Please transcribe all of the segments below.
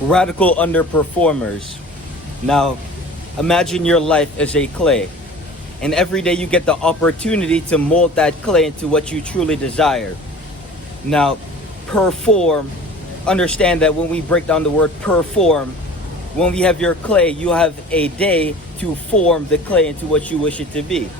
Radical underperformers. Now, imagine your life as a clay, and every day you get the opportunity to mold that clay into what you truly desire. Now, perform, understand that when we break down the word perform, when we have your clay, you have a day to form the clay into what you wish it to be.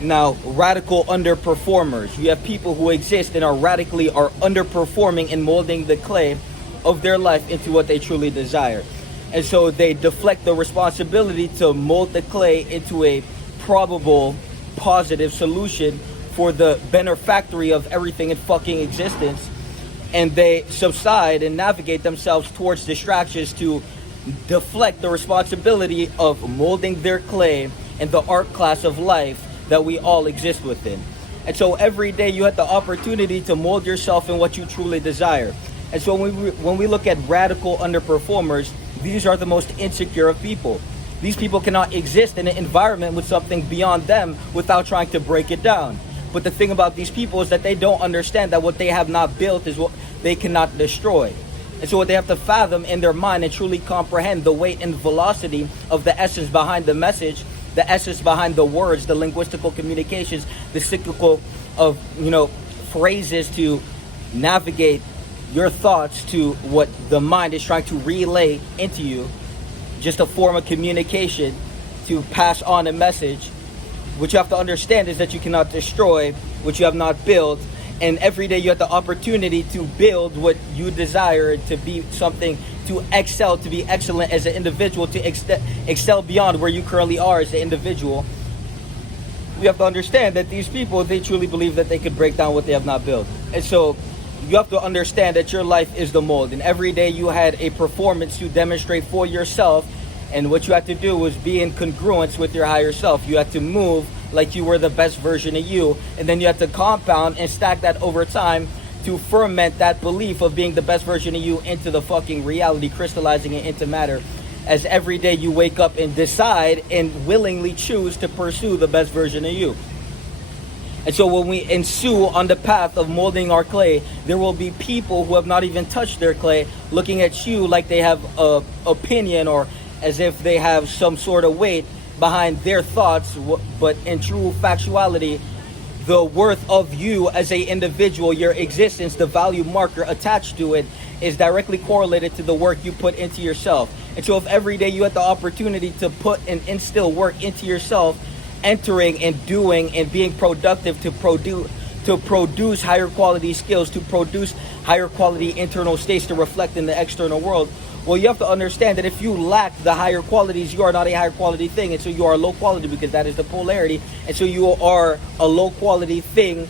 Now, radical underperformers, you have people who exist and are underperforming in molding the clay of their life into what they truly desire. And so they deflect the responsibility to mold the clay into a probable positive solution for the benefactory of everything in fucking existence, and they subside and navigate themselves towards distractions to deflect the responsibility of molding their clay in the art class of life that we all exist within. And so every day you have the opportunity to mold yourself in what you truly desire. And so when we look at radical underperformers, these are the most insecure of people. These people cannot exist in an environment with something beyond them without trying to break it down. But the thing about these people is that they don't understand that what they have not built is what they cannot destroy. And so what they have to fathom in their mind and truly comprehend the weight and velocity of the essence behind the message, the essence behind the words, the linguistical communications, the cyclical of, phrases to navigate your thoughts to what the mind is trying to relay into you, just a form of communication to pass on a message. What you have to understand is that you cannot destroy what you have not built, and every day you have the opportunity to build what you desire to be something, to excel, to be excellent as an individual, to excel beyond where you currently are as an individual. You have to understand that these people, they truly believe that they could break down what they have not built. And so you have to understand that your life is the mold, and every day you had a performance to demonstrate for yourself, and what you had to do was be in congruence with your higher self. You had to move like you were the best version of you, and then you had to compound and stack that over time to ferment that belief of being the best version of you into the fucking reality, crystallizing it into matter, as every day you wake up and decide and willingly choose to pursue the best version of you. And so when we ensue on the path of molding our clay, there will be people who have not even touched their clay looking at you like they have an opinion, or as if they have some sort of weight behind their thoughts. But in true factuality, the worth of you as an individual, your existence, the value marker attached to it, is directly correlated to the work you put into yourself. And so if every day you have the opportunity to put and instill work into yourself, entering and doing and being productive to produce higher quality skills, to produce higher quality internal states to reflect in the external world, well, you have to understand that if you lack the higher qualities, you are not a higher quality thing, and so you are low quality, because that is the polarity. And so you are a low quality thing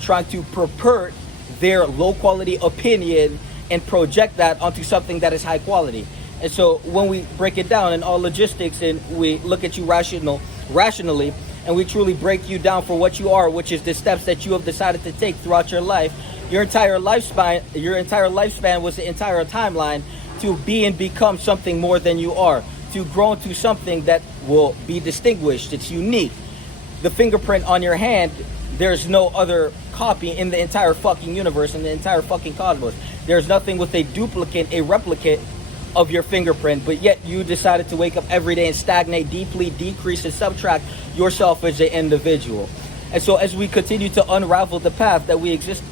trying to pervert their low quality opinion and project that onto something that is high quality. And so when we break it down in all logistics, and we look at you rationally, and we truly break you down for what you are, which is the steps that you have decided to take throughout your life, your entire lifespan was the entire timeline to be and become something more than you are, to grow into something that will be distinguished. It's unique. The fingerprint on your hand, there's no other copy in the entire fucking universe, in the entire fucking cosmos. There's nothing with a duplicate, a replicate of your fingerprint, but yet you decided to wake up every day and stagnate, deeply decrease and subtract yourself as an individual. And so as we continue to unravel the path that we exist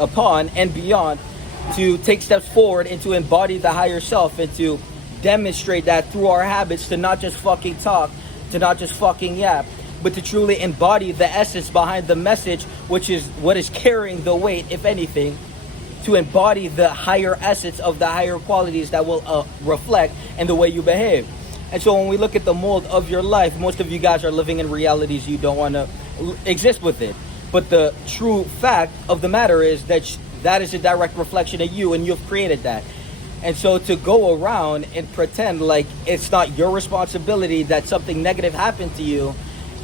upon and beyond, to take steps forward and to embody the higher self, and to demonstrate that through our habits, to not just fucking talk, to not just fucking yap, but to truly embody the essence behind the message, which is what is carrying the weight, if anything, to embody the higher essence of the higher qualities that will reflect in the way you behave. And so when we look at the mold of your life, most of you guys are living in realities you don't want to exist with it. But the true fact of the matter is that that is a direct reflection of you, and you've created that. And so to go around and pretend like it's not your responsibility that something negative happened to you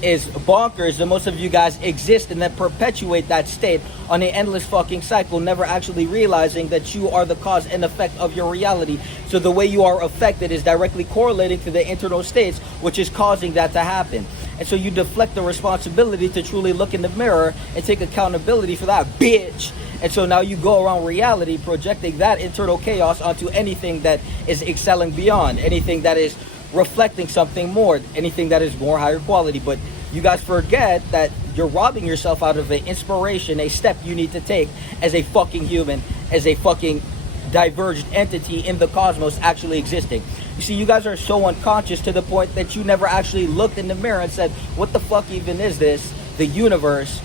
is bonkers. And most of you guys exist and then perpetuate that state on an endless fucking cycle, never actually realizing that you are the cause and effect of your reality. So the way you are affected is directly correlating to the internal states which is causing that to happen. And so you deflect the responsibility to truly look in the mirror and take accountability for that, bitch. And so now you go around reality projecting that internal chaos onto anything that is excelling beyond, anything that is reflecting something more, anything that is more higher quality. But you guys forget that you're robbing yourself out of an inspiration, a step you need to take as a fucking human, as a fucking diverged entity in the cosmos actually existing. You see, you guys are so unconscious to the point that you never actually looked in the mirror and said, what the fuck even is this? The universe.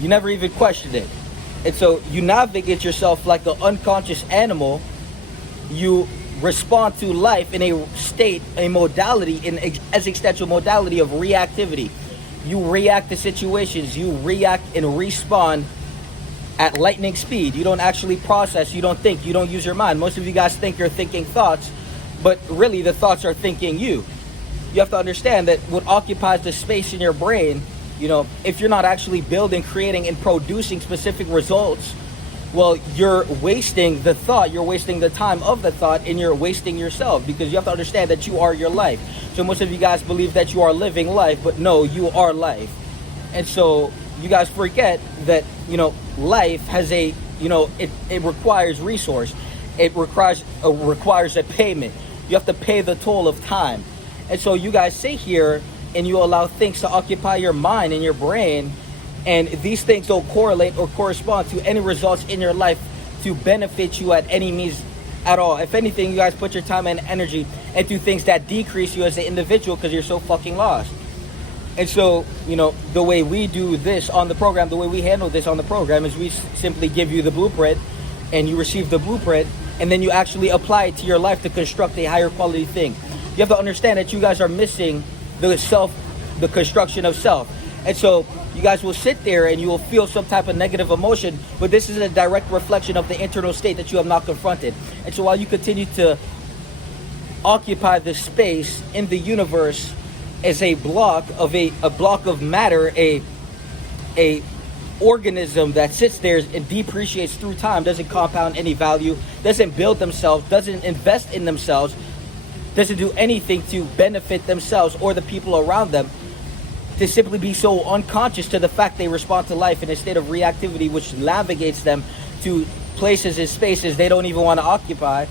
You never even questioned it. And so you navigate yourself like an unconscious animal. You respond to life in a state, a modality, in existential modality of reactivity. You react to situations. You react and respond at lightning speed. You don't actually process. You don't think. You don't use your mind. Most of you guys think you're thinking thoughts, but really the thoughts are thinking you. You have to understand that what occupies the space in your brain, you know, if you're not actually building, creating, and producing specific results, well, you're wasting the thought, you're wasting the time of the thought, and you're wasting yourself, because you have to understand that you are your life. So most of you guys believe that you are living life, but no, you are life. And so you guys forget that, you know, life has a, you know, it requires resource. It requires a payment. You have to pay the toll of time. And so you guys sit here and you allow things to occupy your mind and your brain, and these things don't correlate or correspond to any results in your life to benefit you at any means at all. If anything, you guys put your time and energy into things that decrease you as an individual because you're so fucking lost. And so, you know, the way we do this on the program, the way we handle this on the program is we simply give you the blueprint, and you receive the blueprint, and then you actually apply it to your life to construct a higher quality thing. You have to understand that you guys are missing the construction of self. And so you guys will sit there and you will feel some type of negative emotion, but this is a direct reflection of the internal state that you have not confronted. And so while you continue to occupy the space in the universe as a block of matter, a organism that sits there and depreciates through time, doesn't compound any value, doesn't build themselves, doesn't invest in themselves, doesn't do anything to benefit themselves or the people around them, to simply be so unconscious to the fact they respond to life in a state of reactivity, which navigates them to places and spaces they don't even want to occupy.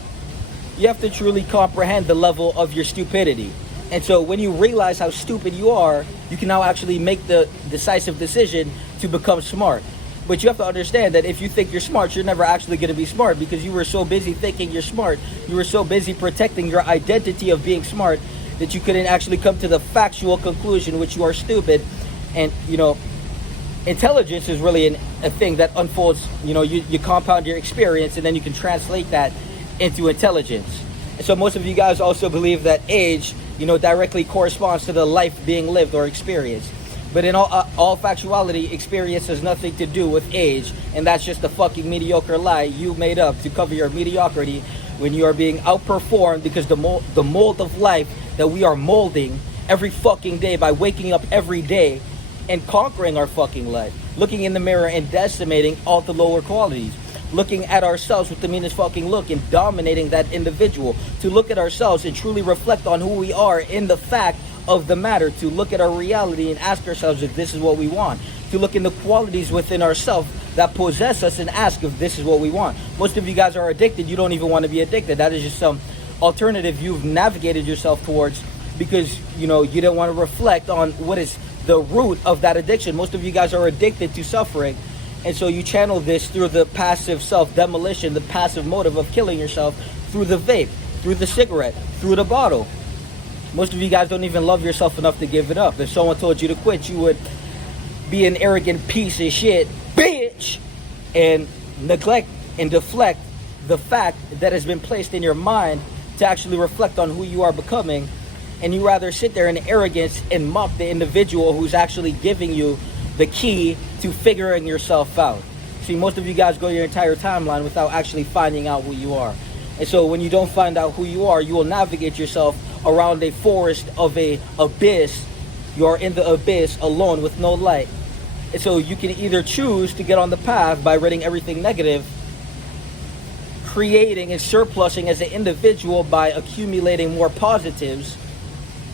You have to truly comprehend the level of your stupidity. And so when you realize how stupid you are, you can now actually make the decisive decision to become smart. But you have to understand that if you think you're smart, you're never actually going to be smart, because you were so busy thinking you're smart, you were so busy protecting your identity of being smart, that you couldn't actually come to the factual conclusion, which you are stupid. And, you know, intelligence is really a thing that unfolds. You know, you compound your experience, and then you can translate that into intelligence. And so most of you guys also believe that age, you know, directly corresponds to the life being lived or experienced. But in all factuality, experience has nothing to do with age, and that's just a fucking mediocre lie you made up to cover your mediocrity when you are being outperformed, because the mold of life that we are molding every fucking day by waking up every day and conquering our fucking life, looking in the mirror and decimating all the lower qualities, looking at ourselves with the meanest fucking look and dominating that individual, to look at ourselves and truly reflect on who we are in the fact of the matter, to look at our reality and ask ourselves if this is what we want, to look in the qualities within ourselves that possess us and ask if this is what we want. Most of you guys are addicted. You don't even want to be addicted. That is just some alternative you've navigated yourself towards because, you know, you don't want to reflect on what is the root of that addiction. Most of you guys are addicted to suffering, and so you channel this through the passive self-demolition, the passive motive of killing yourself through the vape, through the cigarette, through the bottle. Most of you guys don't even love yourself enough to give it up. If someone told you to quit, you would be an arrogant piece of shit, bitch, and neglect and deflect the fact that has been placed in your mind to actually reflect on who you are becoming. And you rather sit there in arrogance and mock the individual who's actually giving you the key to figuring yourself out. See, most of you guys go your entire timeline without actually finding out who you are. And so when you don't find out who you are, you will navigate yourself around a forest of a abyss. You are in the abyss alone with no light. And so you can either choose to get on the path by ridding everything negative, creating and surplusing as an individual by accumulating more positives,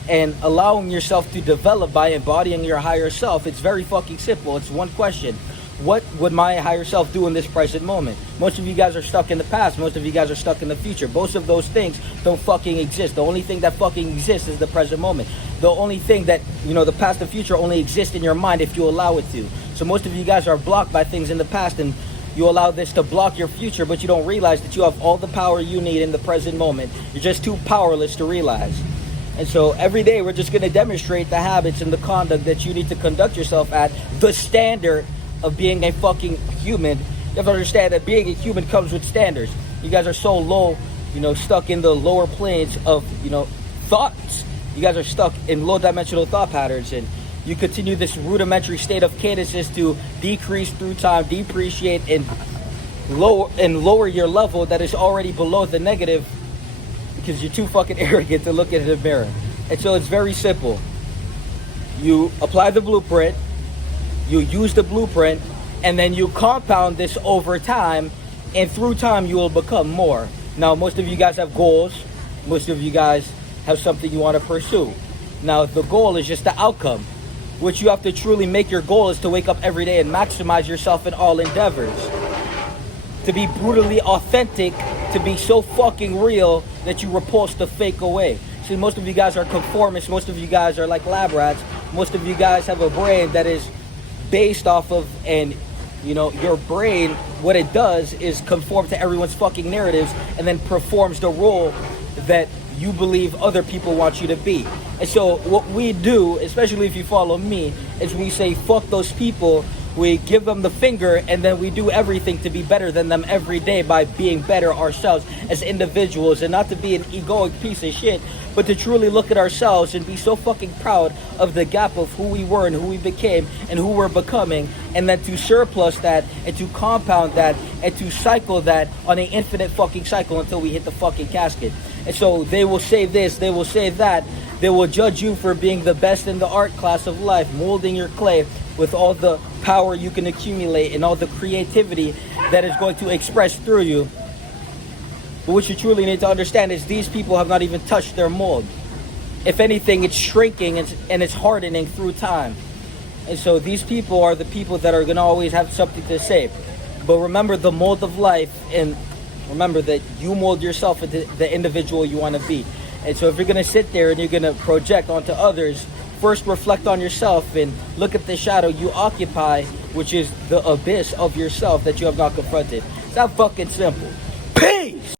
and allowing yourself to develop by embodying your higher self. It's very fucking simple. It's one question. What would my higher self do in this present moment? Most of you guys are stuck in the past. Most of you guys are stuck in the future. Both of those things don't fucking exist. The only thing that fucking exists is the present moment. The only thing that, the past and future only exist in your mind if you allow it to. So most of you guys are blocked by things in the past, and you allow this to block your future, but you don't realize that you have all the power you need in the present moment. You're just too powerless to realize. And so every day we're just going to demonstrate the habits and the conduct that you need to conduct yourself at the standard of being a fucking human. You have to understand that being a human comes with standards. You guys are so low, stuck in the lower planes of, thoughts. You guys are stuck in low dimensional thought patterns, and you continue this rudimentary state of cadences to decrease through time, depreciate, and lower your level that is already below the negative, because you're too fucking arrogant to look at the mirror. And so it's very simple. You apply the blueprint, you use the blueprint, and then you compound this over time, and through time you will become more. Now, most of you guys have goals. Most of you guys have something you want to pursue. Now, the goal is just the outcome. What you have to truly make your goal is to wake up every day and maximize yourself in all endeavors. To be brutally authentic, to be so fucking real that you repulse the fake away. See, most of you guys are conformists. Most of you guys are like lab rats. Most of you guys have a brain that is based off of, and your brain, what it does is conform to everyone's fucking narratives and then performs the role that you believe other people want you to be. And so what we do, especially if you follow me, is we say fuck those people, we give them the finger, and then we do everything to be better than them every day by being better ourselves as individuals, and not to be an egoic piece of shit, but to truly look at ourselves and be so fucking proud of the gap of who we were and who we became and who we're becoming, and then to surplus that and to compound that and to cycle that on an infinite fucking cycle until we hit the fucking casket. And so they will say this, they will say that, they will judge you for being the best in the art class of life, molding your clay with all the power you can accumulate and all the creativity that is going to express through you. But what you truly need to understand is these people have not even touched their mold. If anything, it's shrinking and it's hardening through time. And so these people are the people that are going to always have something to say. But remember the mold of life, and remember that you mold yourself into the individual you want to be. And so if you're going to sit there and you're going to project onto others, first reflect on yourself and look at the shadow you occupy, which is the abyss of yourself that you have not confronted. It's that fucking simple.